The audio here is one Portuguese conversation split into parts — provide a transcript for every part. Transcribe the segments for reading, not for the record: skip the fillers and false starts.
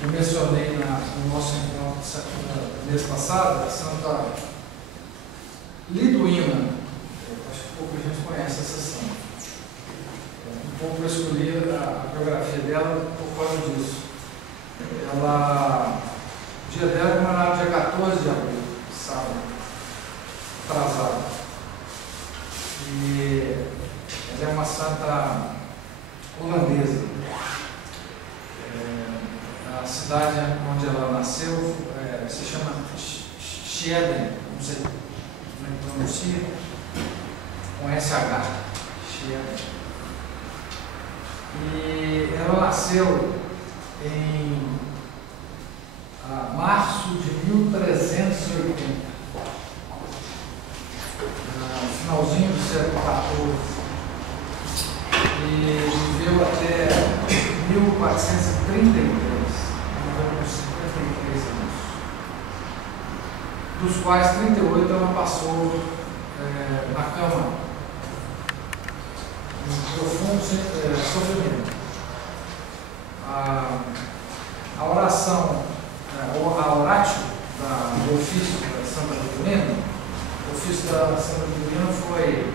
eu mencionei no nosso encontro no mês passado, a Santa Liduína. Acho que pouca gente conhece essa santa. Um pouco eu escolhi a biografia dela por causa disso. Ela, o dia dela era no dia 14 de abril, sábado, atrasado. E ela é uma santa holandesa. A cidade onde ela nasceu se chama Scheden, não sei como é que pronuncia, com SH, Scheden. E ela nasceu em março de 1380, no finalzinho do século XIV. E viveu até 1433, morreu com 53 anos, dos quais 38 ela passou na cama, em profundo sofrimento. A oração, a oratio do ofício da Santa Liduína, o ofício da Santa Liduína foi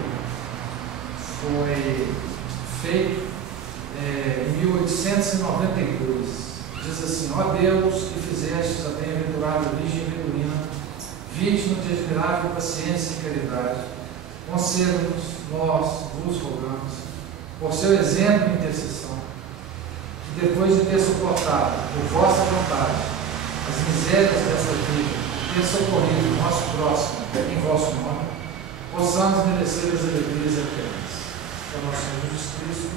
feito em 1892. Diz assim: ó Deus, que fizestes a bem-aventurada Virgem Liduína vítima de admirável paciência e caridade, conceda-nos, nós vos rogamos, por seu exemplo e intercessão, que depois de ter suportado por vossa vontade as misérias desta vida, e ter socorrido o nosso próximo em vosso nome, possamos merecer as alegrias eternas. É o nosso Senhor Jesus Cristo,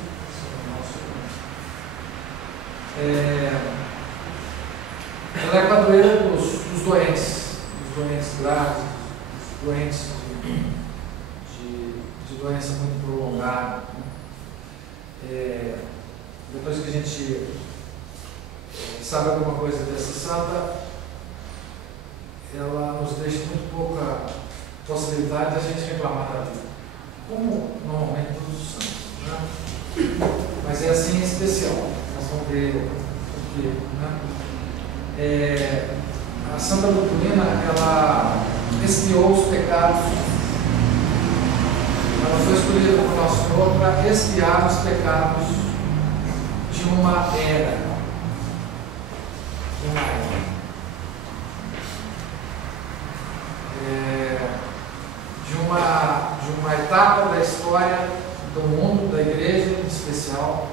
ela é padroeira dos doentes graves, dos doentes de doença muito prolongada. Depois que a gente sabe alguma coisa dessa santa, ela nos deixa muito pouca possibilidade de a gente reclamar da vida, como normalmente todos os santos, né? Mas é assim especial. Nós vamos ver o que, né? A Santa Liduína, ela expiou os pecados. Ela foi escolhida por Nosso Senhor para expiar os pecados de uma era. De uma etapa da história do mundo, da igreja em especial,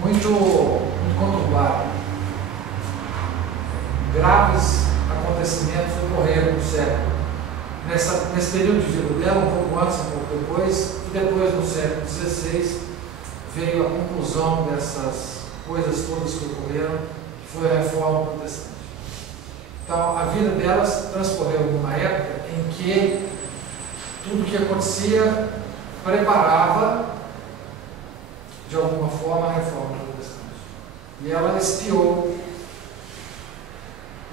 muito conturbada. Graves acontecimentos ocorreram no século. Nesse período de vida dela, um pouco antes, um pouco depois, e depois no século XVI, veio a conclusão dessas coisas todas que ocorreram, que foi a Reforma Protestante. Então, a vida delas transcorreu numa época em que tudo que acontecia preparava, de alguma forma, a Reforma Protestante. E ela expiou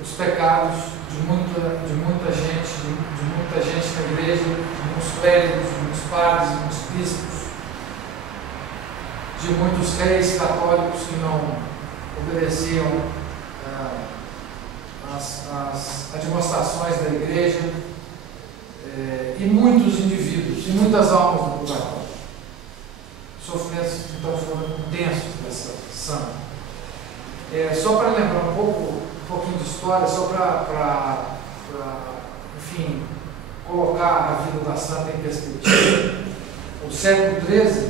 os pecados de muita gente na igreja, de muitos clérigos, de muitos padres, de muitos bispos, de muitos reis católicos que não obedeciam as demonstrações da igreja, e muitos indivíduos, e muitas almas do purgatório. Sofrimentos, então, foram intensos dessa santa. Só para lembrar um pouquinho de história, só para enfim, colocar a vida da santa em perspectiva. O século XIII,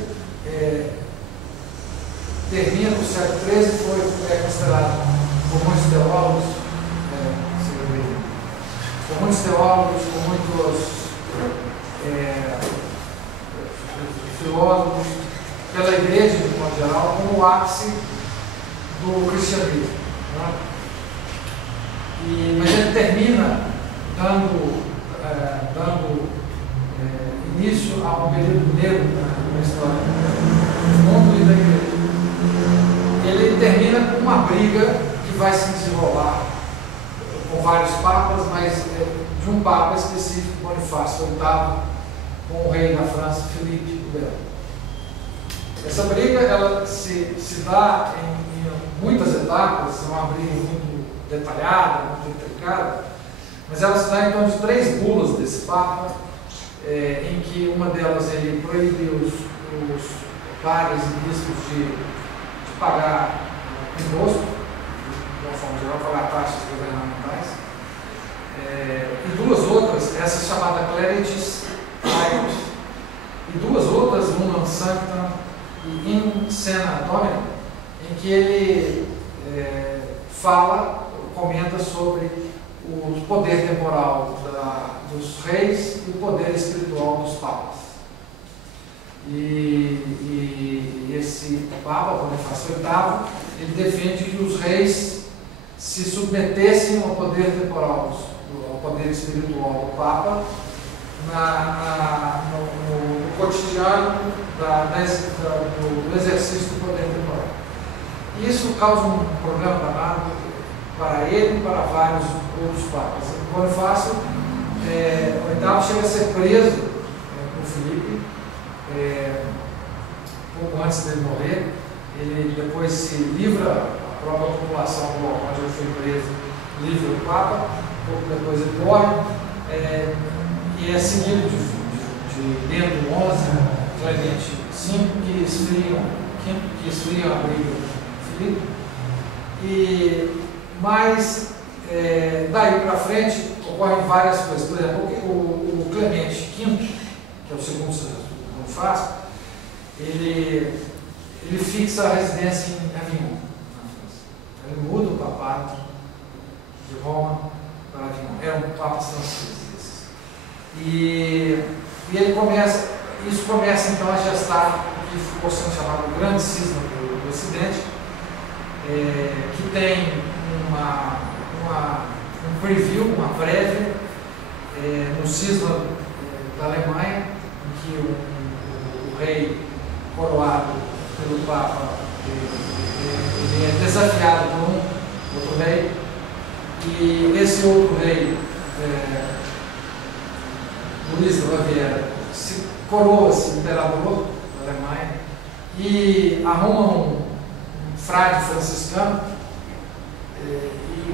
termina o século XIII, foi considerado por muitos teólogos, por muitos filósofos, pela igreja, de modo geral, como o ápice do cristianismo, né? Mas ele termina dando início a um período negro na história do mundo e da igreja. Ele termina com uma briga que vai se desenrolar com vários papas, mas de um papa específico, Bonifácio VIII, com o rei da França, Filipe o Belo. Essa briga ela se dá muitas etapas, é uma briga muito detalhada, muito intricada, mas ela se dá em torno de 3 bulas desse Papa, em que uma delas ele proíbe os padres e bispos de pagar imposto, de uma forma geral, pagar taxas governamentais, e 2 outras, essa chamada Clericis Laicus, e 2 outras, Unam Sanctam e In Sena Domini, em que ele comenta sobre o poder temporal dos reis e o poder espiritual dos papas. E esse Papa, Bonifácio VIII, ele defende que os reis se submetessem ao poder temporal, ao poder espiritual do Papa, no cotidiano do exercício do poder temporal. E isso causa um problema danado para ele e para vários outros papas. O Bonifácio VIII chega a ser preso por Filipe, pouco antes dele morrer. Ele depois se livra, a própria população onde ele foi preso livra o Papa, pouco depois ele morre, e é seguido de Bento XI, Clemente V, que esfriam a briga de Filipe. Mas daí para frente ocorrem várias coisas. Por exemplo, o Clemente V, que é o segundo do Bonifácio, ele fixa a residência em Avignon, na França. Ele muda o papado de Roma para Avignon. Eram papas franceses. E isso começa então a gestar o que ficou sendo chamado o Grande Cisma do Ocidente, que tem um preview, uma prévia, no cisma da Alemanha, em que o rei coroado pelo Papa ele é desafiado por um outro rei, e esse outro rei, Luís da Baviera, se coroa-se imperador da Alemanha e arruma um frade franciscano e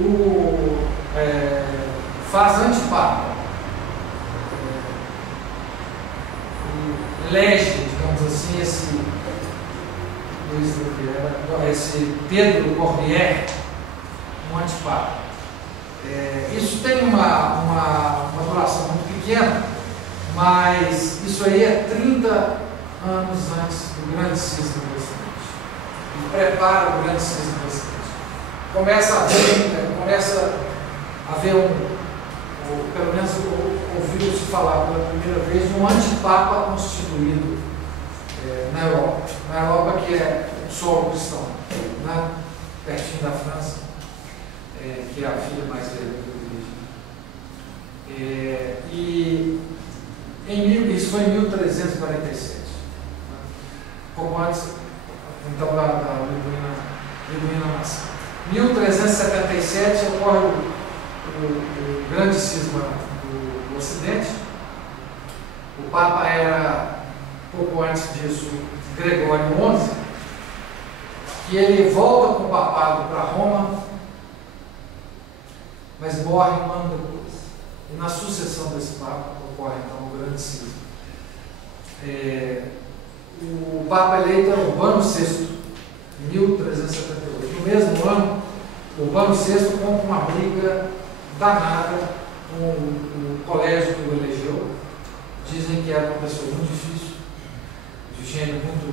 faz antipapa, elege, digamos assim, esse Luís da Baviera, esse Pedro Corbière, um antipapa. Isso tem uma duração muito pequena, mas isso aí é 30 anos antes do Grande Cisma do Ocidente. Ele prepara o Grande Cisma do Ocidente. Começa a haver pelo menos ouviu-se falar pela primeira vez de um antipapa constituído na Europa. Na Europa, que é o solo cristão, né? Pertinho da França, que é a filha mais velha do Virgem. Isso foi em 1347, né? Como antes, então, da Libuína Maçã. Em 1377 ocorre o Grande Cisma do Ocidente. O Papa era, pouco antes disso, Gregório XI, e ele volta com o papado para Roma, mas morre um ano depois. E na sucessão desse Papa ocorre então o Grande Cisma. O Papa eleito é Urbano VI, em 1378. No mesmo ano, Urbano VI compra uma briga danada com o colégio que o elegeu. Dizem que era uma pessoa muito difícil, de gênio muito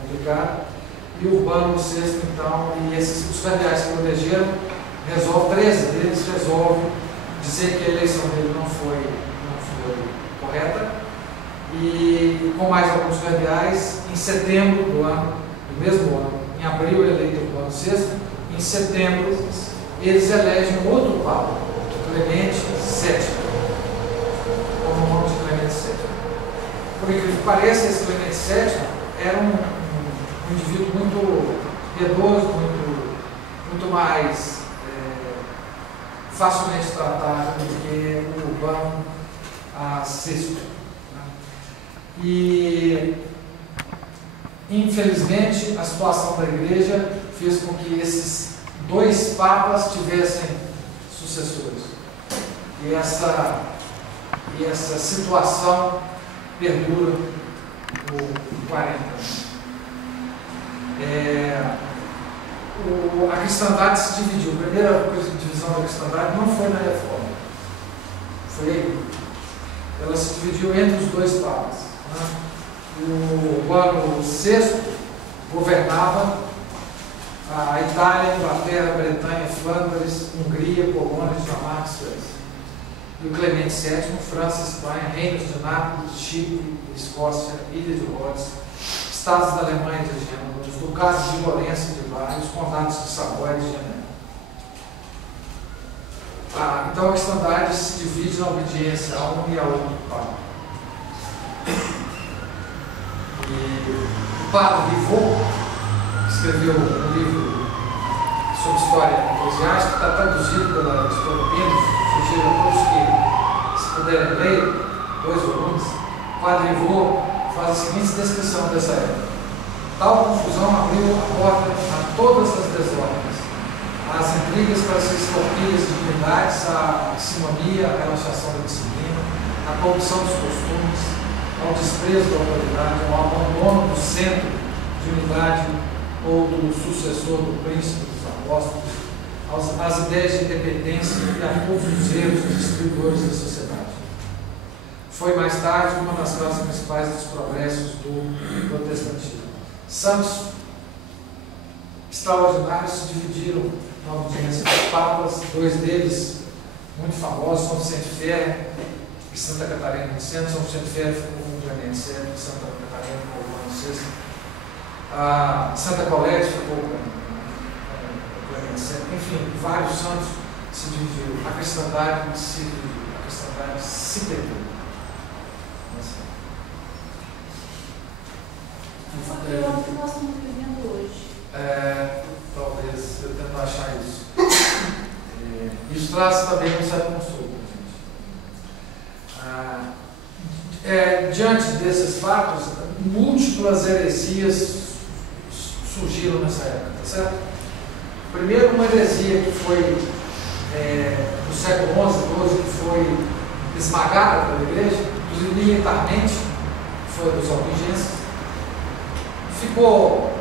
complicado. E o Urbano VI, então, e os cardeais que o elegeram, 13 deles resolvem dizer que a eleição dele não foi correta, e com mais alguns cardeais, em setembro do mesmo ano, em abril eleito o Urbano VI, em setembro eles elegem um outro Papa, Clemente VII, como o nome de Clemente VII. Por incrível que pareça, esse Clemente VII era um indivíduo muito piedoso, muito mais facilmente tratável do que o Urbano VI. E Infelizmente, a situação da igreja fez com que esses 2 papas tivessem sucessores. E essa situação perdura por 40 anos. A cristandade se dividiu. A primeira divisão da cristandade não foi na Reforma. Ela se dividiu entre os 2 papas. Né? O Urbano VI governava a Itália, a Inglaterra, a Bretanha, Flandres, Hungria, Polônia, Dinamarca e Suécia. E o Clemente VII, França, Espanha, Reinos de Nápoles, Chipre, Escócia, Ilha de Rhodes, Estados da Alemanha e de Gênova, os ducados de Lourenço e de Bari, os condados de Savoia e de Genebra. Então a cristandade se divide na obediência a um e a outro Papa. E o padre Rivaux escreveu um livro sobre história eclesiástica, está traduzido pela editora Pino, sugiro a todos que, se puderem ler, 2 volumes. O padre Rivaux faz a seguinte descrição dessa época: tal confusão abriu a porta a todas as desordens, às intrigas para se extorquir as dignidades, à simonia, à relaxação da disciplina, à corrupção dos costumes, ao desprezo da autoridade, ao abandono do centro de unidade ou do sucessor do príncipe dos apóstolos, às ideias de independência e a todos os erros dos distribuidores da sociedade. Foi mais tarde uma das causas principais dos progressos do protestantismo. Santos extraordinários se dividiram na obediência dos papas, 2 deles muito famosos, São Vicente Ferrer e Santa Catarina de Sena. São Vicente Ferrer ficou com o Clemente VII, Santa Catarina com o Urbano VI. Santa Colete ficou com o Clemente VII. Enfim, vários santos se dividiram. A cristandade se dividiu, a cristandade se perdeu. É o que nós estamos vivendo hoje. Talvez eu tento achar isso. Isso traz também um certo consolo para a gente. Diante desses fatos, múltiplas heresias surgiram nessa época, tá certo? Primeiro, uma heresia que foi no século XI, XII, que foi esmagada pela igreja, inclusive militarmente, foi dos albigenses, ficou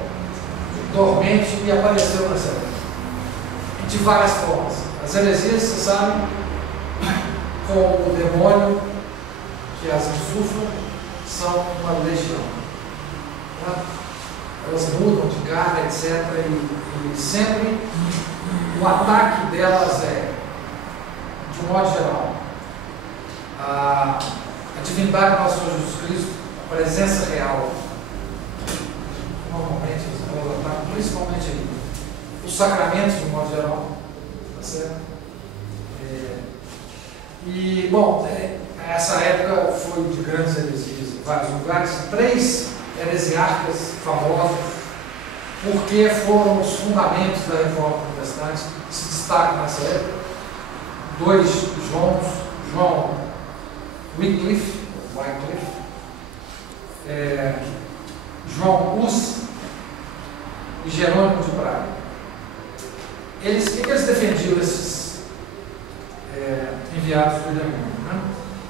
dormente e apareceu nessa época, de várias formas. As heresias, você sabe, como o demônio que as insufla, são uma legião. Tá? Elas mudam de cara, etc. E sempre o ataque delas de um modo geral, a divindade do nosso Senhor Jesus Cristo, a presença real. Normalmente elas atacam principalmente aí os sacramentos de um modo geral. Tá certo? Bom, essa época foi de grandes heresias em vários lugares. 3 heresiarcas famosos, porque foram os fundamentos da reforma protestante que se destacam nessa época. 2 João Wycliffe, João Hus e Jerônimo de Praga. O que eles defendiam, esses enviados do demônio? Né?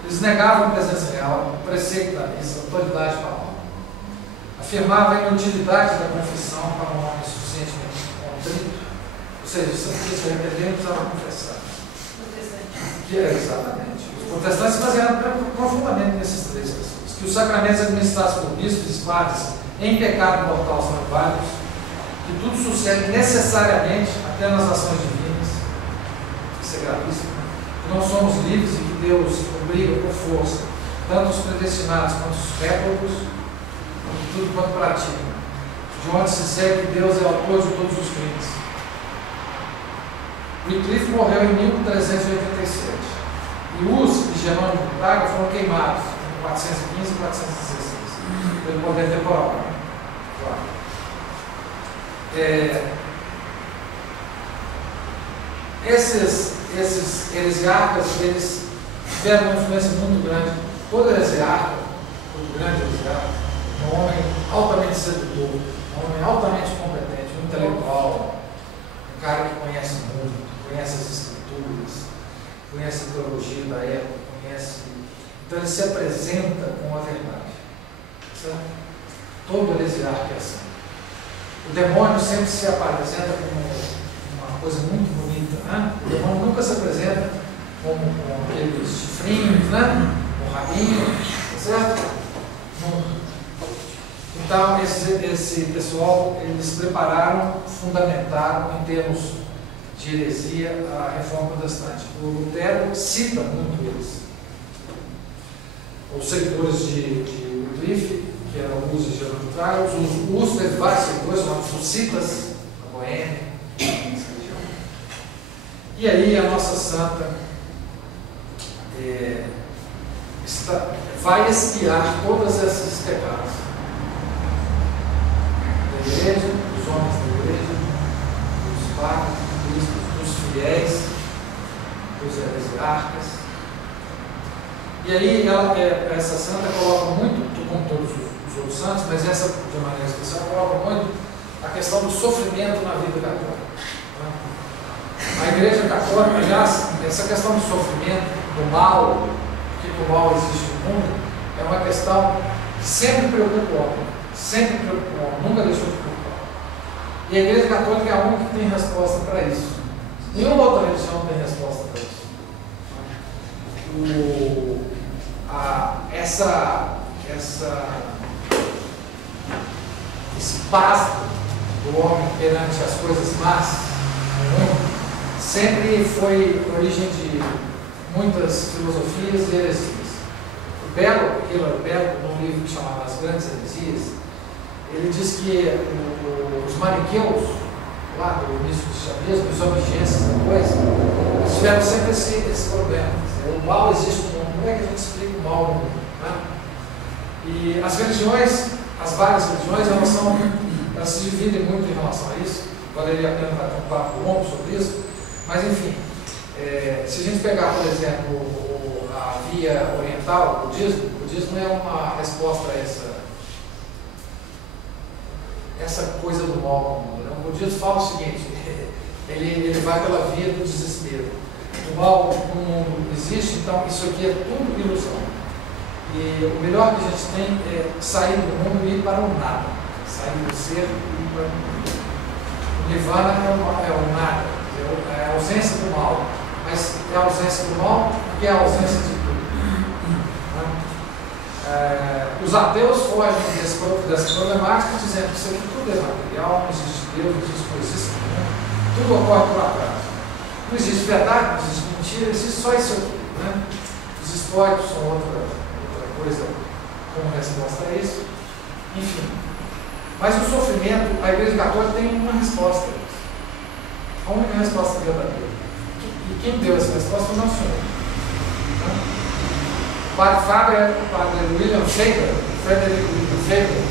Eles negavam a presença real, o preceito da missa, a autoridade papal. Afirmavam a inutilidade da confissão para um homem suficientemente contrito, ou seja, se você se arrepender, não precisava confessar. Exatamente. Os protestantes se basearam profundamente nesses 3 questões. Que os sacramentos administrados por bispos e padres em pecado mortal são inválidos, que tudo sucede necessariamente até nas ações divinas, isso é gravíssimo, que não somos livres e que Deus obriga por força tanto os predestinados quanto os réprobos, tudo quanto praticam, de onde se segue que Deus é autor de todos os crimes. Wycliffe morreu em 1387 e Hus e Jerônimo de Praga foram queimados em 415 e 416 pelo poder temporal. Claro. Esses heresiarcas, eles tiveram uma influência muito grande. Todo heresiarca, todo grande heresiarca, um homem altamente sedutor, um homem altamente competente, um intelectual, um cara que conhece muito, conhece as escrituras, conhece a teologia da época, conhece. Então ele se apresenta com a verdade. Certo? Todo heresiarca é assim. O demônio sempre se apresenta como uma coisa muito bonita, né? O demônio nunca se apresenta como com aqueles chifrinhos, né? Com o rabinho, certo? Nunca. Então, esse pessoal, eles prepararam, fundamentaram em termos de heresia a reforma protestante. O Lutero cita muito eles. Os seguidores de Wycliffe, que eram os de Jerônimo Traios, os teve vários seguidores, chamados Hussitas, a Boêmia, e aí a nossa santa vai expiar todos esses pecados da igreja, dos homens da igreja, dos padres, dos fiéis, dos heresiarcas. E aí essa santa coloca muito, como todos os outros santos, mas essa de maneira especial coloca muito a questão do sofrimento na vida católica. A igreja católica, aliás, essa questão do sofrimento, do mal, que o mal existe no mundo, é uma questão que sempre preocupa o homem, sempre preocupa o homem, nunca deixou de preocupar. E a igreja católica é a única que tem resposta para isso. Nenhuma outra religião tem resposta para isso. Esse pasmo do homem perante as coisas más no mundo sempre foi origem de muitas filosofias e heresias. O Hillary Belo, num livro chamado As Grandes Heresias, ele diz que os maniqueus, lá do início do cristianismo, os obigências depois, eles tiveram sempre esse problema. O mal existe no mundo, como é que a gente explica o mal no mundo? Né? E as religiões, as várias religiões, elas se dividem muito em relação a isso. Valeria a pena bater um papo longo sobre isso. Mas, enfim, se a gente pegar, por exemplo, a via oriental, o budismo é uma resposta a essa coisa do mal no mundo. Né? O budismo fala o seguinte, ele vai pela via do desespero. O mal no mundo existe, então isso aqui é tudo ilusão. E o melhor que a gente tem é sair do mundo e ir para o nada. Sair do ser e ir para o mundo. O nirvana é o nada, é a ausência do mal. Mas é a ausência do mal porque é a ausência de tudo. Os ateus fogem dessa problemática dizendo que isso aqui tudo é material, não existe Deus, não existe coisas no mundo, tudo ocorre por acaso. Não existe verdade, não existe mentira, existe só isso aqui. Né? Os estoicos são outra coisa como resposta a isso. Enfim. Mas o sofrimento, a Igreja Católica tem uma resposta a isso. A única resposta verdadeira. E quem deu essa resposta foi o nosso Senhor. O padre William Faber, Frederick William Faber,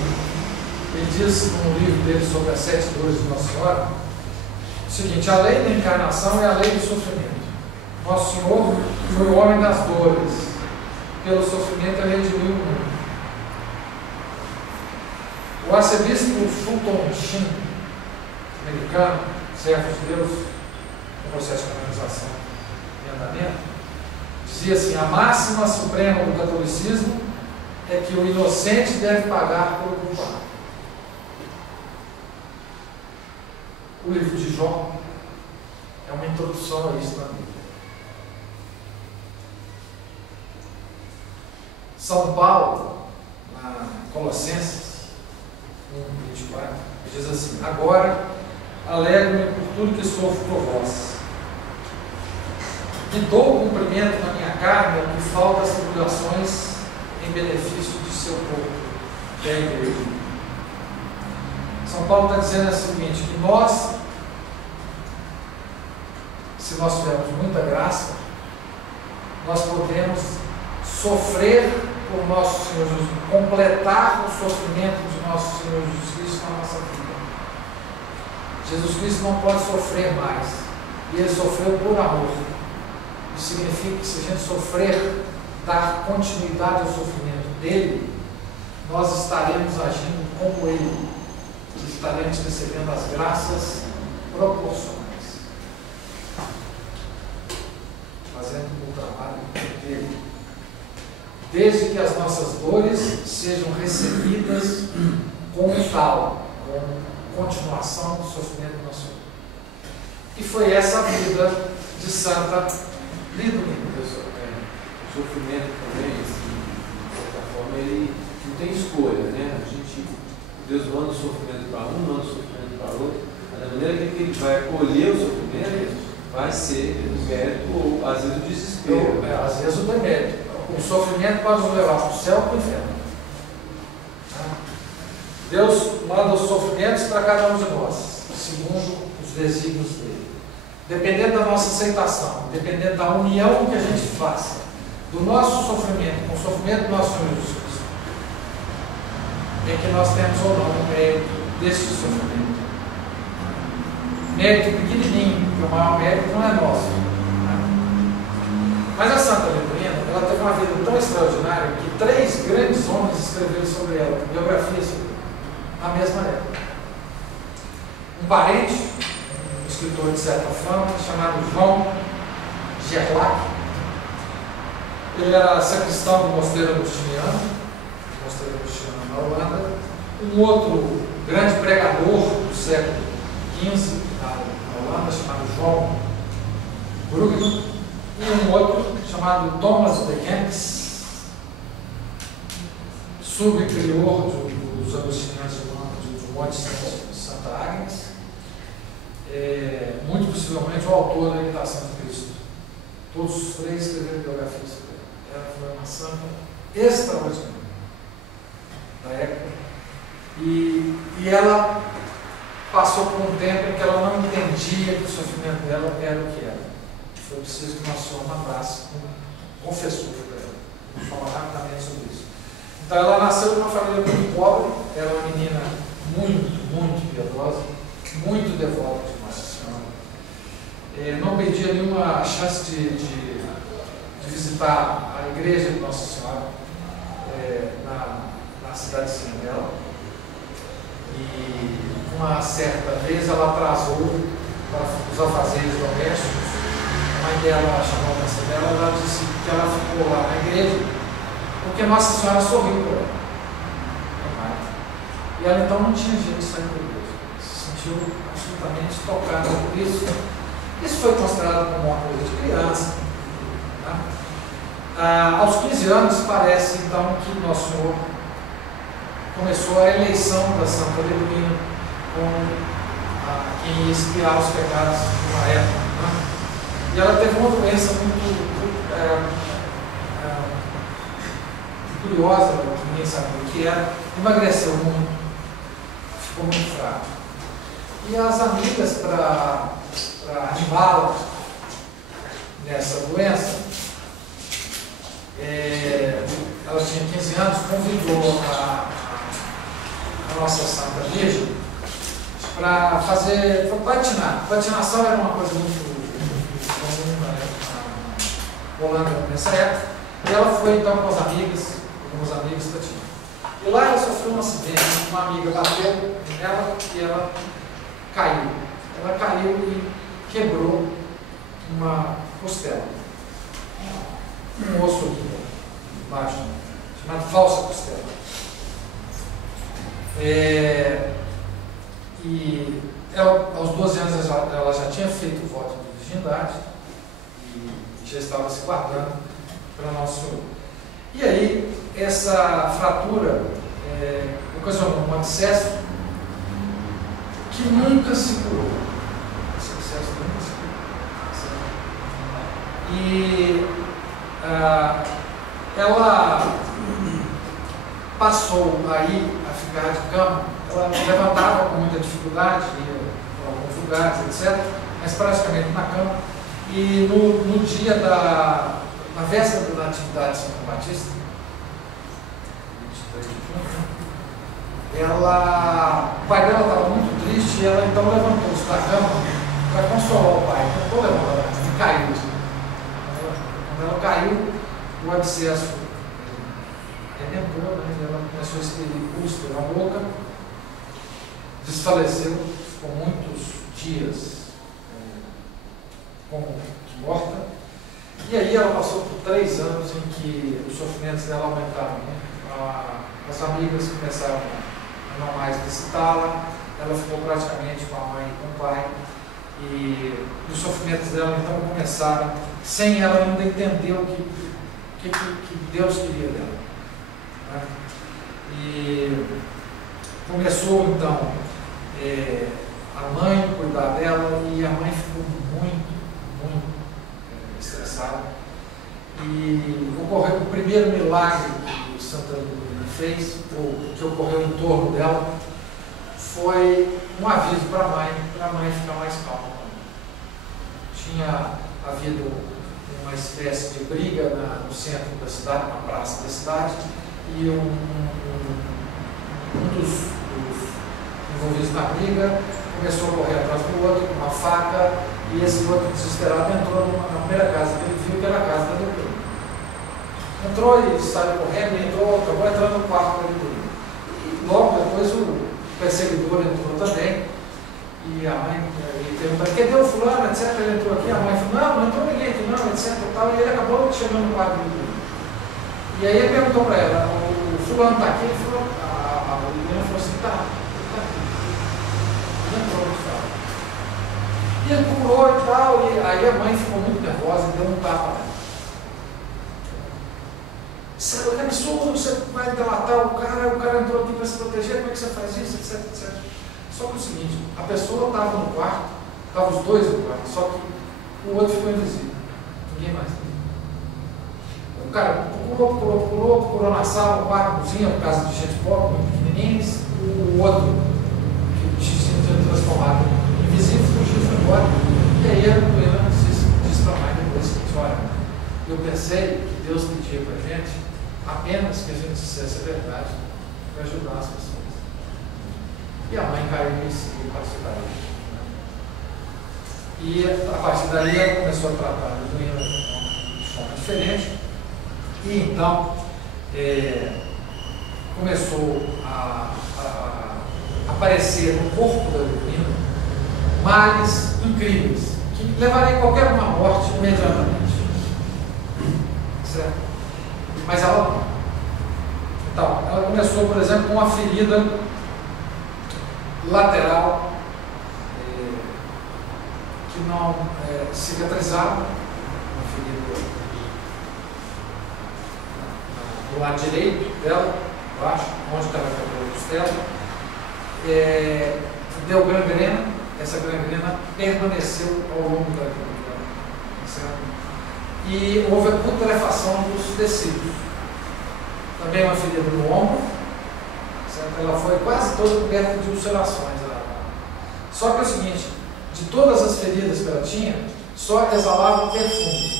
ele diz no livro dele sobre as 7 dores de Nossa Senhora, o seguinte: a lei da encarnação é a lei do sofrimento. Nosso Senhor foi o homem das dores. Pelo sofrimento ele redimiu o mundo. O arcebispo Fulton Sheen, americano, servo de Deus, no processo de canonização em andamento, dizia assim: a máxima suprema do catolicismo é que o inocente deve pagar pelo culpado. O livro de Jó é uma introdução a isso na Bíblia. São Paulo, na Colossenses 1:24, diz assim: agora alegro-me por tudo que sofro por vós, e dou cumprimento na minha carne ao que falta as tribulações em benefício de seu corpo, que é a igreja. São Paulo está dizendo o seguinte: que nós, se nós tivermos muita graça, nós podemos sofrer por nosso Senhor Jesus, completar o sofrimento de nosso Senhor Jesus Cristo na nossa vida. Jesus Cristo não pode sofrer mais, e Ele sofreu por amor. Isso significa que se a gente sofrer, dar continuidade ao sofrimento dele, nós estaremos agindo como Ele, estaremos recebendo as graças proporcionais, fazendo o trabalho dele, desde que as nossas dores sejam recebidas como tal, como continuação do sofrimento do nosso Senhor. E foi essa a vida de Santa Lídia. O sofrimento também, assim, de certa forma, ele não tem escolha, né? Deus manda o sofrimento para um, manda o sofrimento para o outro, mas da maneira que ele vai acolher o sofrimento, vai ser o mérito ou às vezes o desespero. Às vezes o demérito. O sofrimento pode nos levar para o céu ou para o inferno. Deus manda os sofrimentos para cada um de nós, segundo os desígnios dele. Dependendo da nossa aceitação, dependendo da união que a gente faça do nosso sofrimento com o sofrimento do nosso Senhor Jesus Cristo, é que nós temos ou não o mérito desse sofrimento. Mérito pequenininho, porque o maior mérito não é nosso. Mas a Santa Librina, ela teve uma vida tão extraordinária que 3 grandes homens escreveram sobre ela, biografias sobre ela, na mesma época. Um parente, um escritor de certa fama, chamado João Gerlach. Ele era sacristão do mosteiro agostiniano na Holanda. Um outro grande pregador do século XV na Holanda, chamado João Brugman. E um outro chamado Thomas de Kempis, subprior dos agostinianos do Monte Santa Agnes, muito possivelmente o autor da Imitação de Cristo. Todos os 3 escreveram biografias sobre ela. Ela foi uma santa extraordinária da época. E ela passou por um tempo em que ela não entendia que o sofrimento dela era o que era. Foi preciso que Nosso Senhor mandasse um confessor para ela. Vamos falar rapidamente sobre isso. Então ela nasceu numa família muito pobre, era uma menina muito piedosa, muito devota de Nossa Senhora. Não perdia nenhuma chance de visitar a igreja de Nossa Senhora na cidadezinha dela. E uma certa vez ela atrasou para os afazeres domésticos. A mãe dela chamou a atenção dela, ela disse que ela ficou lá na igreja porque Nossa Senhora sorriu para ela. E ela então não tinha jeito de sair da igreja. Se sentiu absolutamente tocada por isso. Isso foi considerado como uma coisa de criança. Aos 15 anos, parece então que Nosso Senhor começou a eleição da Santa Librina como quem ia expiar os pecados de uma época. E ela teve uma doença muito curiosa, que ninguém sabia o que era, emagreceu muito, ficou muito fraco. E as amigas, para animá-la nessa doença, ela tinha 15 anos, convidou a nossa Santa Virgem para patinar. Patinação era uma coisa muito comum na Holanda nessa época. E ela foi então com as amigas, alguns amigos patinar. E lá ela sofreu um acidente, uma amiga bateu nela e ela caiu. Ela caiu e quebrou uma costela. Um osso aqui embaixo, chamado falsa costela. E ela, aos 12 anos ela já tinha feito o voto de virgindade e já estava se guardando para Nosso Senhor. E aí, essa fratura ocasionou um abscesso que nunca se curou. Esse abscesso nunca se curou. E ela passou aí a ficar de cama. Ela levantava com muita dificuldade, ia para alguns lugares, etc., mas praticamente na cama. E no dia na véspera da Natividade de São João Batista, 23 de junho, o pai dela estava muito triste e ela então levantou-se da cama para consolar o pai. Tentou levantar e caiu. Quando ela caiu, o abscesso arrebentou, né? ela começou a expelir pus pela boca, desfaleceu, ficou muitos dias como morta. E aí ela passou por 3 anos em que os sofrimentos dela aumentaram. As amigas começaram a não mais visitá-la, ela ficou praticamente com a mãe e com o pai, e os sofrimentos dela então começaram, sem ela ainda entender o que Deus queria dela. Né? E começou então a mãe cuidar dela, e a mãe ficou muito estressada. E ocorreu o primeiro milagre que Santa Ludmila fez, ou que ocorreu em torno dela, foi um aviso para a mãe ficar mais calma. Tinha havido uma espécie de briga no centro da cidade, na praça da cidade, e um dos envolvidos na briga começou a correr atrás do outro com uma faca, e esse outro desesperado entrou na primeira casa que ele viu, que era a casa da Delfina. Entrou e saiu correndo, e acabou entrando no quarto da Delfina. E logo depois o perseguidor entrou também, e a mãe perguntou: cadê o fulano, etc. Ele entrou aqui, a mãe falou: não entrou ninguém aqui, não, etc. E ele acabou chegando no quarto da Delfina. E aí ele perguntou para ela: o fulano está aqui? Ele falou, a Delfina falou assim: está aqui. Ele entrou no quarto. E ele pulou e tal, e aí a mãe ficou muito nervosa e deu um tapa nela. Isso é absurdo, você vai delatar o cara entrou aqui para se proteger, como é que você faz isso, etc, etc. Só que é o seguinte, a pessoa estava no quarto, estavam os dois no quarto, só que o outro ficou invisível. Ninguém mais. O cara pulou na sala, no quarto, na cozinha, por causa de gente pobre, muito pequenininhos, o outro, que tinha transformado invisível, fugiu, foi embora. E aí a Ludmila disse para a mãe depois o seguinte: olha, eu pensei que Deus pedia para a gente apenas que a gente dissesse a verdade para ajudar as pessoas. E a mãe caiu em si a partir daí. E a partir daí ela começou a tratar a Ludmila de forma diferente. E então começou a aparecer no corpo da Ludmila males incríveis, que levariam qualquer uma morte imediatamente. Certo? Mas ela não. Então, ela começou, por exemplo, com uma ferida lateral que não cicatrizava, uma ferida do lado direito dela, embaixo, onde estava a costela, deu gangrena. Essa gangrena permaneceu ao longo da vida, certo? E houve a putrefação dos tecidos. Também uma ferida no ombro, certo? Ela foi quase toda coberta de ulcerações. Só que é o seguinte: de todas as feridas que ela tinha, só exalava perfume.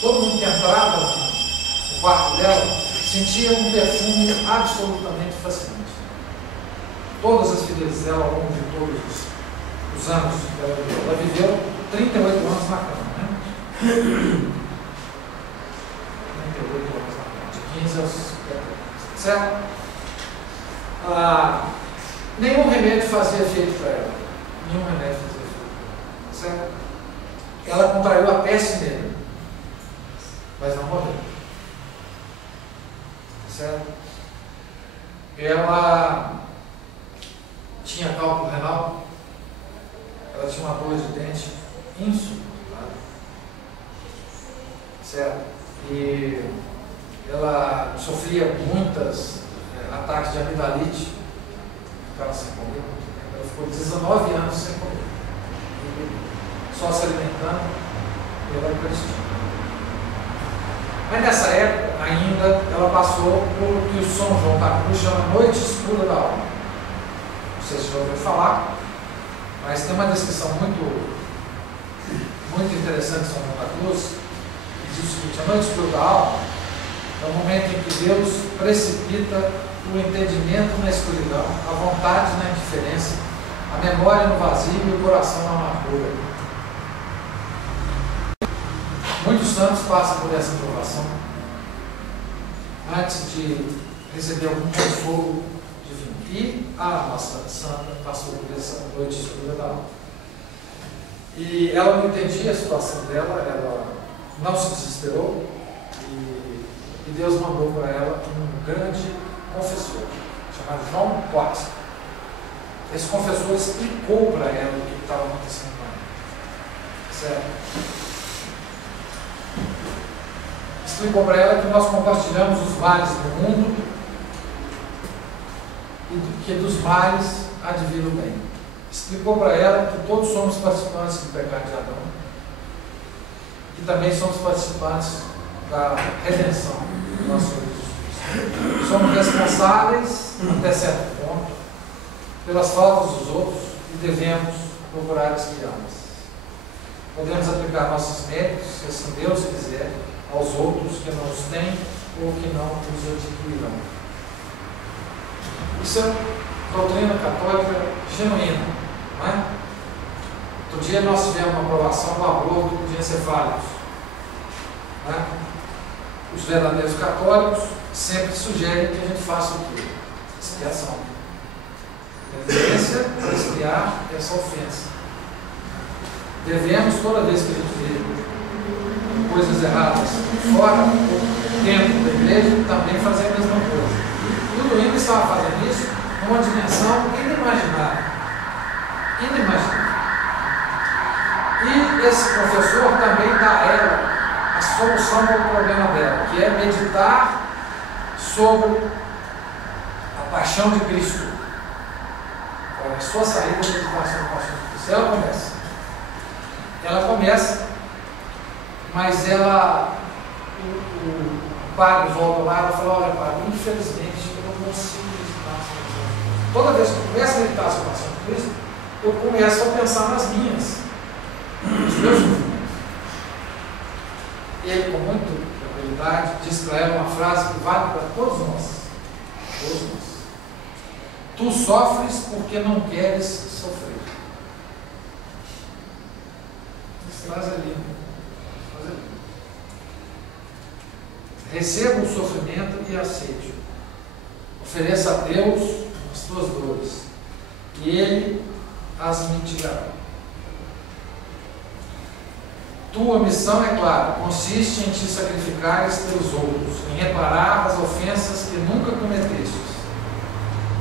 Todo mundo que entrava no quarto dela sentia um perfume absolutamente fascinante. Todas as feridas dela, ao longo de todos os anos que ela viveu, 38 anos na cama, né? 38 anos na cama, de 15 aos 50, certo? Nenhum remédio fazia efeito para ela. Nenhum remédio fazia efeito, certo? Ela contraiu a peste negra, mas não morreu, certo? Ela tinha cálculo renal, ela tinha uma dor de dente insuportável, certo? E ela sofria muitos ataques de amidalite, ficava sem comer. Ela ficou 19 anos sem comer, só se alimentando pela Eucaristia. Mas nessa época ainda ela passou por que o São João da Cruz chama Noite Escura da Alma. Não sei se já ouviu falar, mas tem uma descrição muito interessante de São João da Cruz, que diz o seguinte: a Noite Escura da Alma é o momento em que Deus precipita o entendimento na escuridão, a vontade na indiferença, a memória no vazio e o coração na amargura. Muitos santos passam por essa provação antes de receber algum consolo divino. E a nossa santa passou por essa noite escura da alma. E ela não entendia a situação dela, ela não se desesperou, e Deus mandou para ela um grande confessor, chamado João Potts. Esse confessor explicou para ela o que estava acontecendo com ela. Certo? Explicou para ela que nós compartilhamos os males do mundo e que dos males advém o bem. Explicou para ela que todos somos participantes do pecado de Adão, que também somos participantes da redenção do nosso Senhor Jesus Cristo. Somos responsáveis, até certo ponto, pelas faltas dos outros e devemos procurar expiá-las. Podemos aplicar nossos méritos, se assim Deus quiser, aos outros que não os têm ou que não os adquirirão. Isso é doutrina católica genuína, não é? Outro dia nós tivemos uma aprovação do aborto de encefálicos. Não é? Os verdadeiros católicos sempre sugerem que a gente faça o quê? Expiação. Reverência para expiar essa ofensa. Devemos, toda vez que a gente vê coisas erradas fora ou dentro da igreja, também fazer a mesma coisa. E o Duíno estava fazendo isso numa dimensão inimaginável. Inimaginável. E esse professor também dá a ela a solução para o problema dela, que é meditar sobre a paixão de Cristo. A sua saída de meditação da paixão de Cristo. Ela começa, mas o padre volta lá e fala: olha, padre, infelizmente eu não consigo meditar sobre a paixão de Cristo. Toda vez que eu começo a meditar sobre a paixão de Cristo, eu começo a pensar nas minhas, nos meus sofrimentos. Ele, com muita tranquilidade, diz para ela uma frase que vale para todos nós. Todos nós. Tu sofres porque não queres sofrer. Essa frase é linda. Receba o sofrimento e aceite-o. Ofereça a Deus as tuas dores e Ele as mitigará. Tua missão, é claro, consiste em te sacrificares pelos outros, em reparar as ofensas que nunca cometestes.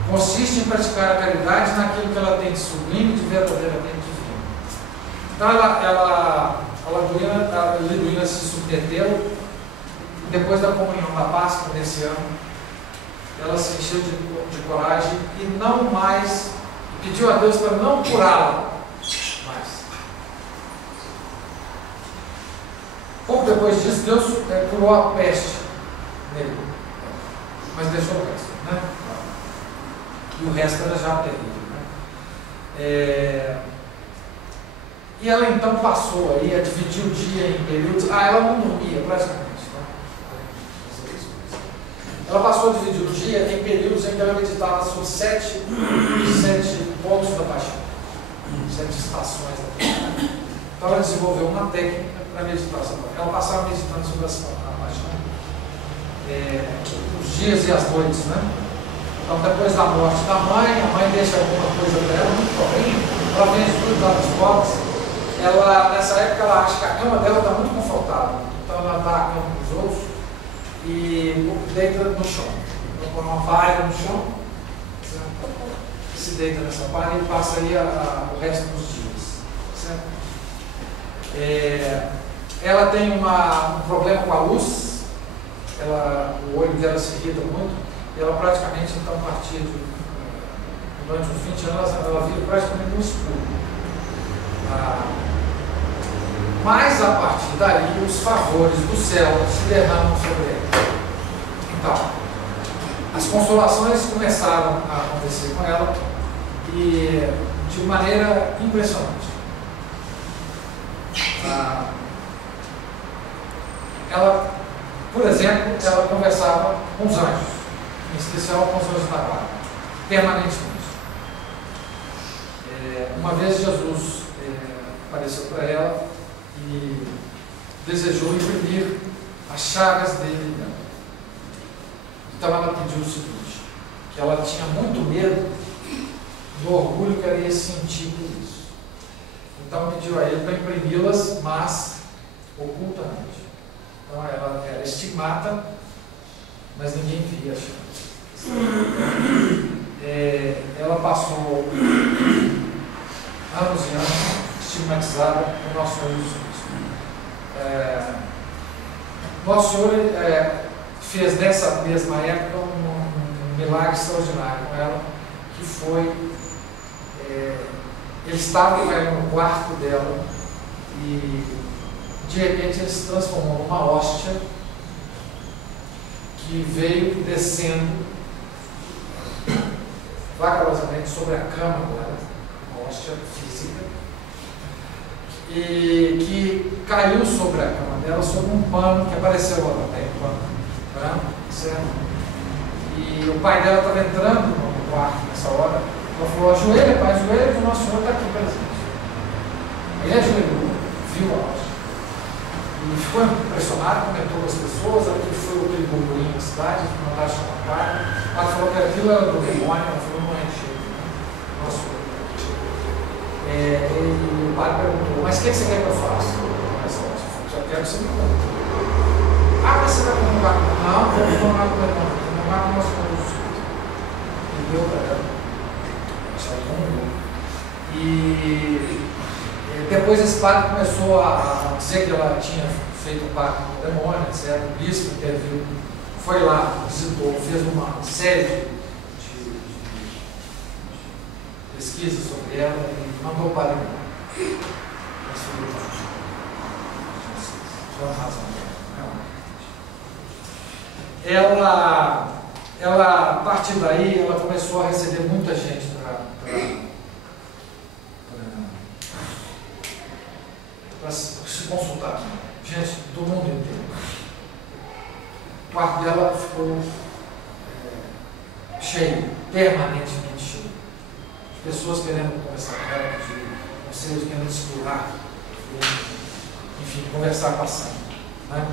Consiste em praticar a caridade naquilo que ela tem de sublime e de verdadeiramente divino. Então a Liduína se submeteu. Depois da comunhão da Páscoa nesse ano, ela se encheu de coragem e não mais pediu a Deus para não curá-la mais. Pouco depois disso, Deus curou a peste nele, mas deixou o resto, né? E o resto era já terrível, né? E ela então passou aí a dividir o dia em períodos. Ela não dormia praticamente. Ela passou a dividir o dia em períodos em que ela meditava sobre 7 pontos da paixão, 7 estações da paixão. Então ela desenvolveu uma técnica para meditar sobre ela. Ela passava meditando sobre a paixão os dias e as noites, né? Então depois da morte da mãe, a mãe deixa alguma coisa dela, muito pobrinha, ela vem estudar das escolas. Ela, nessa época, ela acha que a cama dela está muito confortável, então ela dá a cama para os outros e deita no chão. Ela põe uma palha no chão, se deita nessa palha e passa aí o resto dos dias. Certo? Ela tem um problema com a luz, o olho dela se irrita muito, e ela praticamente, então, a partir durante uns 20 anos, ela vive praticamente no escuro. Mas a partir daí os favores do céu se derramam sobre ela. Então, as consolações começaram a acontecer com ela e de maneira impressionante. Ela, por exemplo, ela conversava com os anjos, em especial com os anjos da guarda, permanentemente. Uma vez Jesus apareceu para ela e desejou imprimir as chagas dele. Então ela pediu o seguinte, que ela tinha muito medo do orgulho que ela ia sentir por isso. Então pediu a ele para imprimi-las, mas ocultamente. Então ela era estigmata, mas ninguém via a chance. Ela passou anos e anos estigmatizada no nosso Senhor Jesus Cristo. Nosso Senhor fez nessa mesma época um milagre extraordinário com ela, que foi, ele estava com ela no quarto dela e de repente ele se transformou numa hóstia que veio descendo vagarosamente sobre a cama dela, uma hóstia física, e que caiu sobre a cama dela, sobre um pano que apareceu lá também, um pano branco, certo? E o pai dela estava entrando no quarto nessa hora, ela falou: ajoelha, pai, ajoelha, que o nosso Senhor está aqui presente. Ele ajoelhou, viu a hóstia, e ficou impressionado, comentou com as pessoas, aquilo foi aquele burburinho na cidade, mandaram chamar o pai. Ela falou que aquilo era do demônio, ela falou: não é jeito, nosso. E o pai perguntou: mas o que você quer que eu faça? Eu quero que você me conte. Ah, mas você vai comungar comigo? Não, vou comungar com o irmão, vou comungar com o nosso Senhor. E deu para ela. E depois esse padre começou a dizer que ela tinha feito um pacto com o demônio, etc. O bispo interviu, foi lá, visitou, fez uma série de pesquisas sobre ela e mandou para ele. Ela, a partir daí, ela começou a receber muita gente para se consultar, gente do mundo inteiro. O quarto dela ficou cheio, permanentemente cheio. As pessoas querendo conversar com ela, pedir conselhos, querendo explorar, enfim, conversar com a santa, né?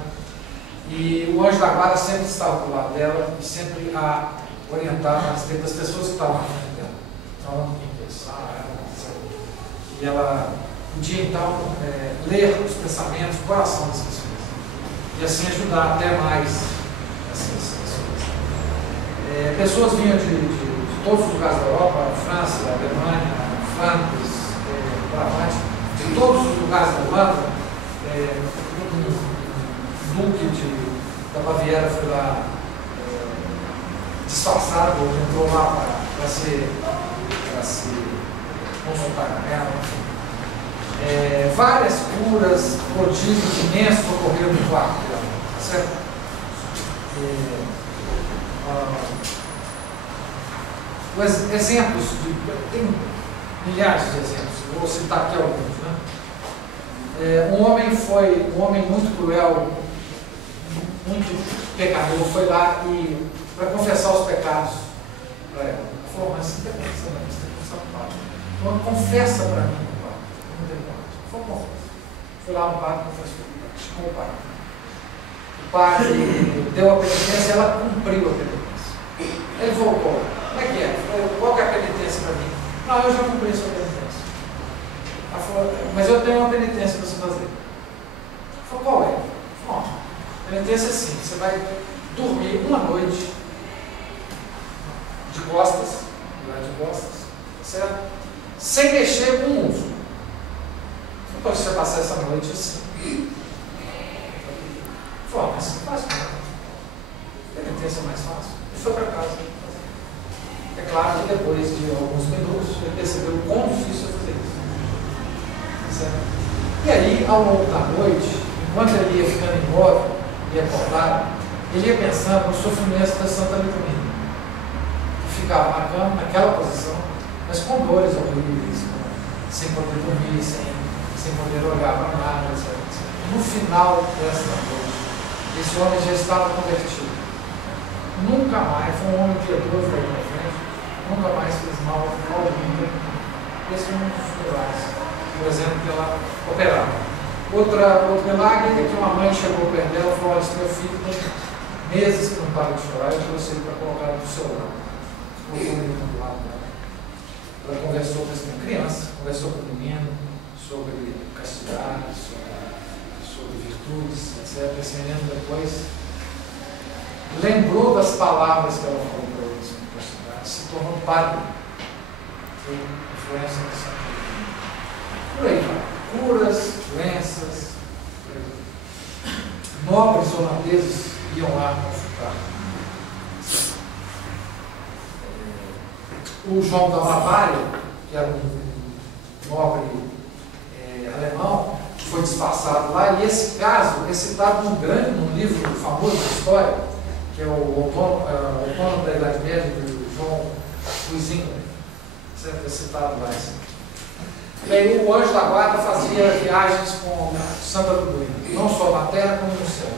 E o anjo da guarda sempre estava do lado dela e sempre a orientar a respeito das pessoas que estavam na frente dela. Falando o que pensar, e ela podia então ler os pensamentos, o coração das pessoas e assim ajudar até mais essas pessoas. Pessoas vinham de todos os lugares da Europa, França, Alemanha, Flandres, Brabante, de todos os lugares da Holanda. O duque da Baviera foi lá disfarçado, entrou lá para se consultar com ela. Várias curas, prodígios imensos ocorreram no quarto dela, certo? Exemplos, tem milhares de exemplos, vou citar aqui alguns, né? Um homem muito cruel, muito pecador, foi lá e para confessar os pecados para ela. Ela falou: mas você tem que confessar para o padre. Então confessa para mim, padre. Não tem padre. Foi bom. Foi lá no padre, confessou com o padre. O padre deu a penitência e ela cumpriu a penitência. Ele voltou: como é que é? Qual que é a penitência para mim? Não, eu já cumpri a sua penitência. Ela falou: mas eu tenho uma penitência para você fazer. Ela falou: qual é? Bom, a penitência é assim: você vai dormir uma noite de costas, certo? Sem mexer com o músculo. Então você passar essa noite assim. Falou: mas não faz nada. Penitência é mais fácil. E foi para casa. É claro que depois de alguns minutos ele percebeu o quão difícil é fazer isso. Certo? E aí, ao longo da noite, enquanto ele ia ficando imóvel e acordado, ele ia pensando no sofrimento da Santa Liturgia, que ficava na cama, naquela posição, mas com dores horríveis, sem poder dormir, sem poder olhar para nada, etc. No final dessa noite, esse homem já estava convertido. Nunca mais, foi um homem piedoso daí na frente, nunca mais fez mal algum. Esse é um dos milagres, por exemplo, que ela operava. Outro milagre é que uma mãe chegou perto dela e falou: olha, seu filho tem meses que não para de chorar, eu trouxe ele para colocar do seu lado. Colocou o menino do lado dela. Ela conversou com essa criança, conversou com o menino sobre castidade, sobre virtudes, etc. Esse menino depois lembrou das palavras que ela falou para ele sobre castidade, se tornou padre. Foi influência do Santo. Por aí vai. Curas, doenças, nobres holandeses iam lá consultar. O João da Bavária, que era um nobre alemão, foi disfarçado lá, e esse caso é citado num livro famoso de história, que é o Outono da Idade Média, do João Luizinho, sempre é citado lá. Assim. E aí o anjo da guarda fazia viagens com Santa Duduina, não só na terra como no céu.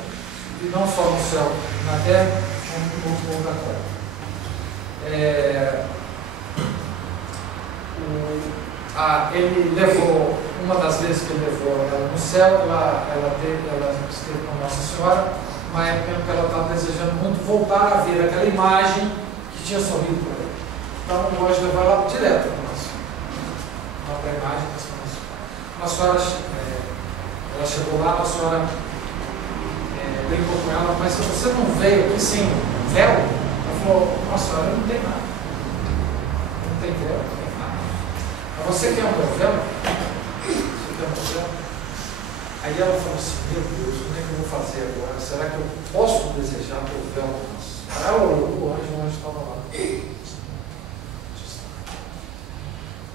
E não só no céu, na terra, como no purgatório. Ele levou, uma das vezes que ele levou ela no céu, ela esteve com Nossa Senhora, uma época em que ela estava desejando muito voltar a ver aquela imagem que tinha sorrido para ele. Então o anjo levou ela direto para Nossa Senhora. Para a imagem da Nossa Senhora. Ela chegou lá, Nossa Senhora brincou com ela, mas se você não veio aqui sem véu, ela falou, Nossa Senhora, não tem nada. Não tem véu, não tem nada. Mas você quer um véu? Você quer um véu? Aí ela falou assim, meu Deus, como é que eu vou fazer agora? Será que eu posso desejar o véu da Nossa Senhora? Aí ela olhou o anjo estava lá.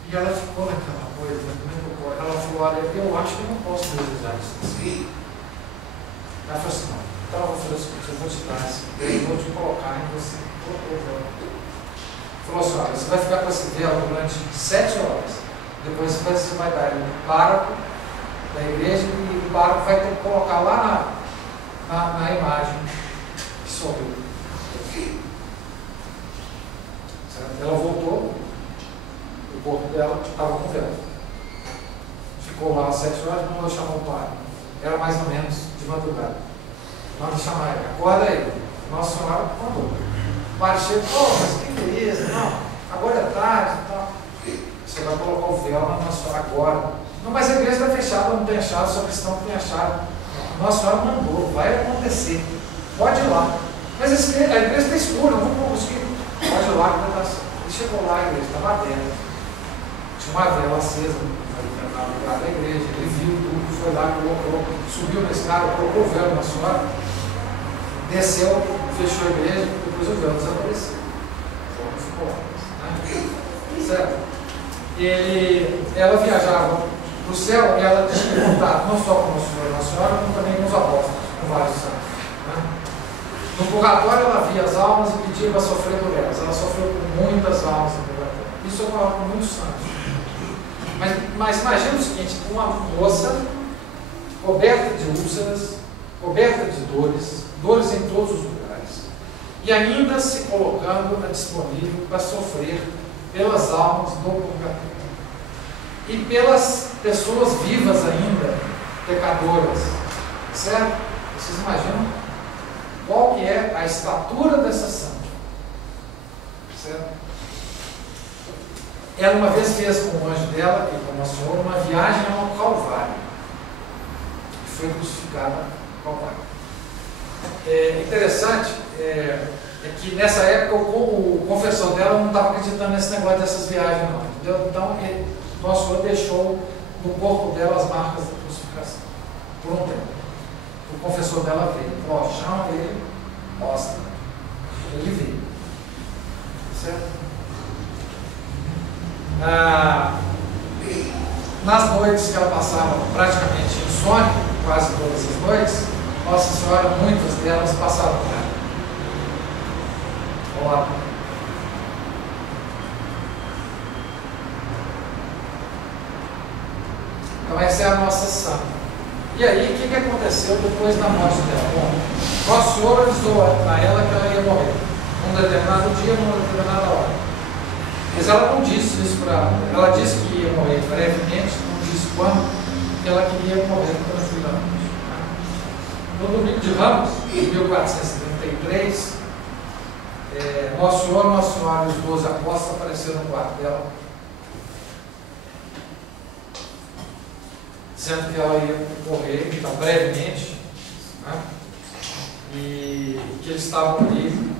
E ela ficou naquela coisa, ela falou, olha, eu acho que eu não posso desejar isso assim. Ela falou assim, não, então eu vou fazer o seguinte, eu vou te dar esse véu, eu vou te colocar em você. Colocou o véu. Falou assim, olha, você vai ficar com esse véu durante 7 horas. Depois você vai dar ele no pároco da igreja e o pároco vai ter que colocar lá na imagem que sorriu. Ela voltou. O corpo dela estava com véu. Ficou lá às 7 horas, não chamou o pai. Era mais ou menos de madrugada. Manda chamar ele, acorda aí. Nossa Senhora acordou. O pai chega, mas que beleza, não, agora é tarde e tal. Você vai colocar o véu na Nossa Senhora agora. Não, mas a igreja está fechada, não tem achado, só cristão que tem achado. Nossa Senhora mandou, vai acontecer. Pode ir lá. Mas a igreja está escura, não vou conseguir. Pode ir lá que vai dar certo. Ele chegou lá, a igreja estava aberta. Tinha uma vela acesa na lugar da igreja, ele viu tudo, foi lá, colocou, subiu na escada, colocou o véu na Senhora, desceu, fechou a igreja, depois o véu desapareceu. Então ficou lá. Né? Certo? Ela viajava para o céu e ela tinha contato não só com Nossa Senhora, como também com os apóstolos, com vários santos. Né? No purgatório ela via as almas e pedia para sofrer por elas. Ela sofreu com muitas almas no purgatório. Isso ocorre com muitos santos. Mas imagina o seguinte, uma moça coberta de úlceras, coberta de dores em todos os lugares, e ainda se colocando disponível para sofrer pelas almas do purgatório e pelas pessoas vivas ainda, pecadoras, certo? Vocês imaginam qual que é a estatura dessa santa, certo? Ela uma vez fez com o anjo dela e com Nossa Senhora uma viagem ao Calvário. E foi crucificada no Calvário. Interessante é que nessa época o confessor dela não estava acreditando nesse negócio dessas viagens não. Entendeu? Então Nossa Senhora deixou no corpo dela as marcas da crucificação. Por um tempo. O confessor dela veio. Falou, chama ele, mostra. Ele veio. Certo? Nas noites que ela passava praticamente insônia, quase todas as noites, Nossa Senhora, muitas delas passaram por ela. Olá. Então essa é a nossa santa. E aí, o que aconteceu depois da morte dela? Bom, Nossa Senhora avisou a ela que ela ia morrer. Num determinado dia, numa determinada hora. Mas ela não disse isso para ela. Ela disse que ia morrer brevemente, não disse quando, que ela queria morrer tranquilamente. No domingo de Ramos, em 1431, 33, Nosso Senhor, Nossa Senhora e os 12 apóstolos apareceram no quarto dela, dizendo que ela ia morrer, então, brevemente, né? E que eles estavam ali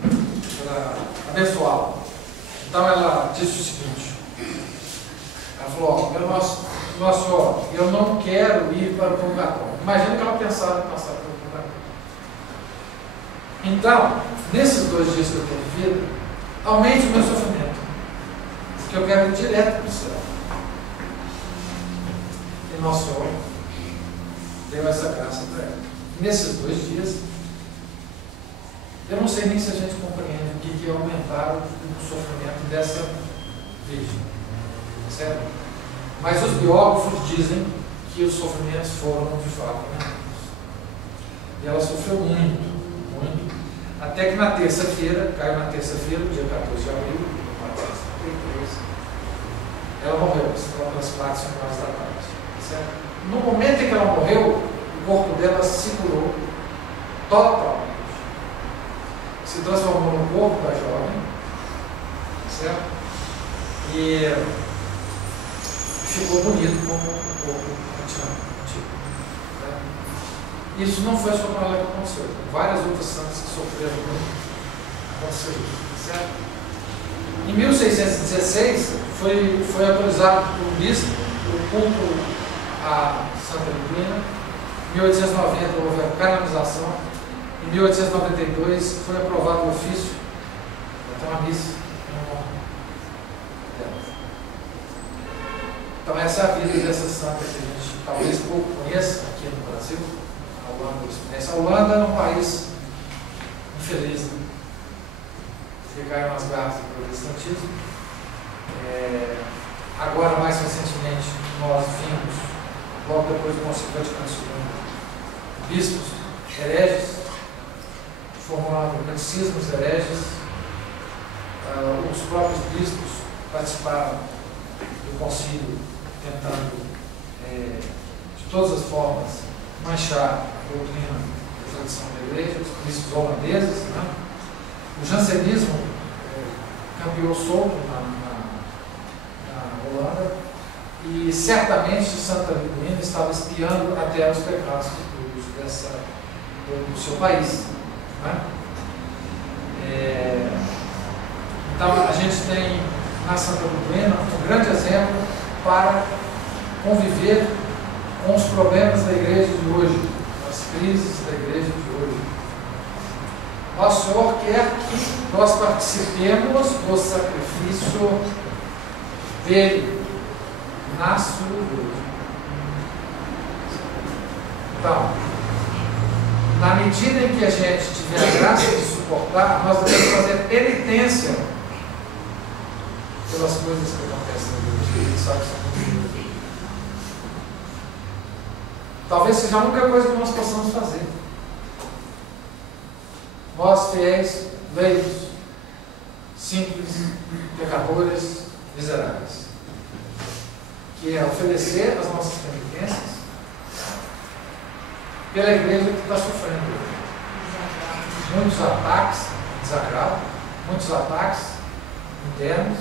para abençoá-la. Então ela disse o seguinte, ela falou, Nosso Senhor, eu não quero ir para o purgatório. Imagina que ela pensava em passar pelo purgatório. Então, nesses 2 dias que eu tenho de vida, aumente o meu sofrimento, porque eu quero ir direto para o céu. E Nosso Senhor deu essa graça para ela. Nesses 2 dias, eu não sei nem se a gente compreende o que é aumentar o sofrimento dessa virgem, certo? Mas os biógrafos dizem que os sofrimentos foram de fato aumentados. E ela sofreu muito, muito, até que na terça-feira, caiu na terça-feira, dia 14 de abril de 1933, ela morreu, pelas 4, 5 horas da tarde. Certo? No momento em que ela morreu, o corpo dela se curou totalmente. Se transformou no corpo da jovem, certo? E ficou bonito como o corpo antigo. Né? Isso não foi só com ela que aconteceu. Com várias outras santas que sofreram muito, aconteceu isso. Certo? Em 1616, foi autorizado por um bispo o culto a Santa Liduína. Em 1890 houve a canonização. Em 1892 foi aprovado o ofício, então a missa em honra dela. Então essa é a vida dessa santa que a gente talvez pouco conheça aqui no Brasil. A Holanda conhece. A Holanda é um país infeliz, né? Que caiu nas garras do protestantismo. Agora, mais recentemente, nós vimos, logo depois do Concílio Vaticano II, bispos hereges, formando catecismos hereges. Os próprios bispos participaram do concílio, tentando, de todas as formas, manchar a doutrina da tradição da igreja, os bispos holandeses. Né? O jansenismo campeou solto na Holanda, e certamente Santa Liduína estava espiando até os pecados futuros do seu país. Né? Então a gente tem na Santa Liduína um grande exemplo para conviver com os problemas da igreja de hoje, as crises da igreja de hoje. Nosso Senhor quer que nós participemos do sacrifício dele na sua igreja. Então, na medida em que a gente tiver a graça de suportar, nós devemos fazer penitência pelas coisas que acontecem na igreja, que a gente sabe que são muito ruins. Talvez seja a única coisa que nós possamos fazer. Nós, fiéis, leigos, simples, pecadores, miseráveis, que é oferecer as nossas penitências pela igreja que está sofrendo muitos ataques, desagravo, muitos ataques internos.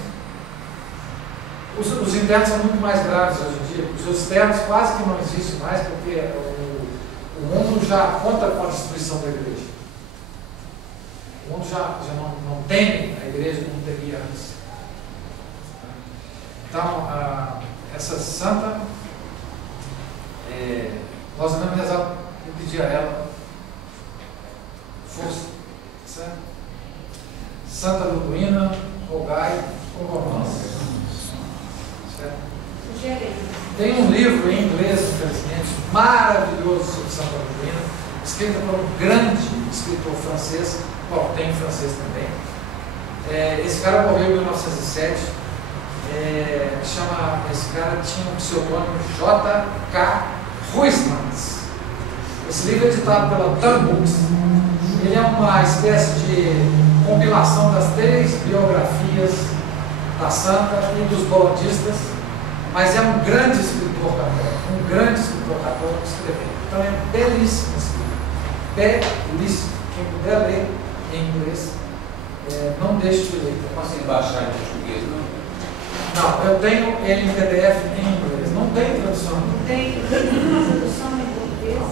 Os internos são muito mais graves hoje em dia. Os externos quase que não existem mais, porque o mundo já conta com a destruição da igreja. O mundo já não teme a igreja como temia antes. Então, essa santa, nós devemos rezar e pedir a ela força, certo? Santa Liduína, rogai por nós. Certo? Tem um livro em inglês, infelizmente, maravilhoso sobre Santa Liduína, escrito por um grande escritor francês. Bom, tem em francês também. Esse cara morreu em 1907. Esse cara tinha um pseudônimo J.K. Huysmans. Esse livro é editado pela Tan Books. Ele é uma espécie de compilação das 3 biografias da santa e dos bolandistas, mas é um grande escritor católico escrevendo. Então é belíssimo esse livro. Belíssimo. Quem puder ler, em inglês. Não deixe de ler. Eu consigo baixar em português, não? Não, eu tenho ele em PDF em inglês. Não tem tradução. Não tem uma tradução em português?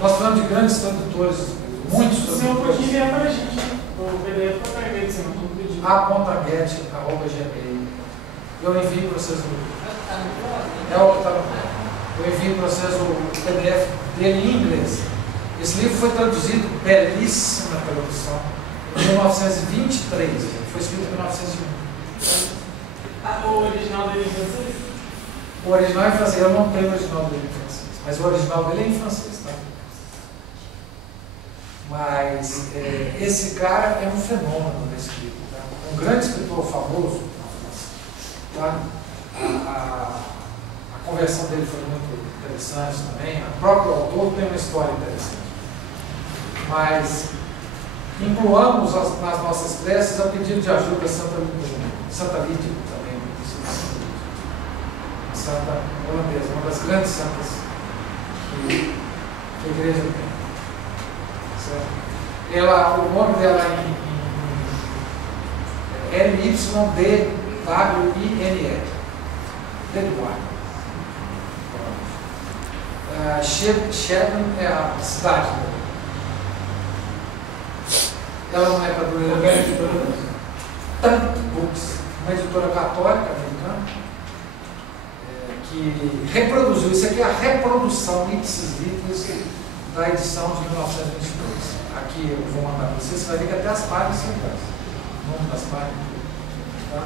Nós falamos de grandes tradutores, muitos Se eu tradutores. podia enviar para a gente, o PDF para a gente, senão não pedi. a.get@gmail. Eu envio para vocês é o que está no Eu envio para vocês o PDF dele em inglês. Esse livro foi traduzido, belíssima tradução, em 1923. Foi escrito em 1901. O original dele em francês? O original é em francês. Eu não tenho o original dele em francês, mas o original dele é em francês, tá? Mas esse cara é um fenômeno nesse livro, tá? Um grande escritor famoso na França, tá? A conversão dele foi muito interessante também. O próprio autor tem uma história interessante. Mas incluamos nas nossas preces a pedido de ajuda Santa Lídia também, santa holandesa, uma das grandes santas que a igreja tem. Certo? O nome dela é L-Y-D-W-I-N-E. Shedden é a cidade dela. Ela não é padroeira, ela é editora Tank Books, uma editora católica americana, que reproduziu, isso aqui é a reprodução ipsis literis da edição de 1922. Aqui eu vou mandar para vocês, você vai ver que até as páginas são iguais, o nome das páginas. Tá?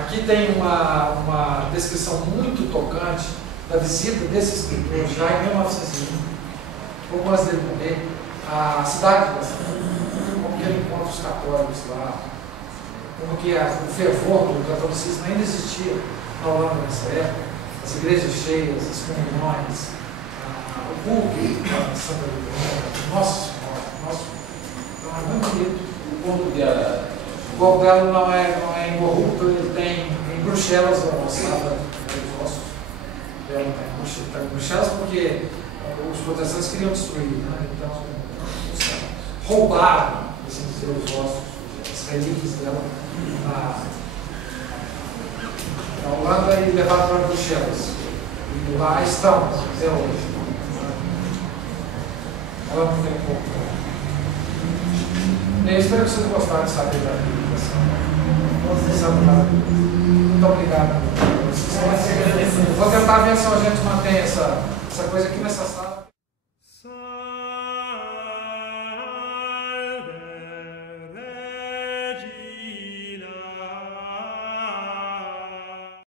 Aqui tem uma descrição muito tocante da visita desse escritor já em 1901, pouco antes dele morrer, à cidade de Barcelona, como que ele encontra os católicos lá, como que o fervor do catolicismo ainda existia na Holanda nessa época, as igrejas cheias, as comunhões, o culto de Santa Lídia, Nossa Senhora, então é muito bonito. O corpo dela não é incorrupto, ele tem em Bruxelas a ossada dos ossos dela, está em Bruxelas porque os protestantes queriam destruir, né? Então roubaram, assim dizer, os ossos, as relíquias dela na Holanda e levaram para Bruxelas. E lá estão até hoje. Ela não tem corpo. Eu espero que vocês gostaram de saber da aplicação. Muito obrigado. Vou tentar ver se a gente mantém essa coisa aqui nessa sala.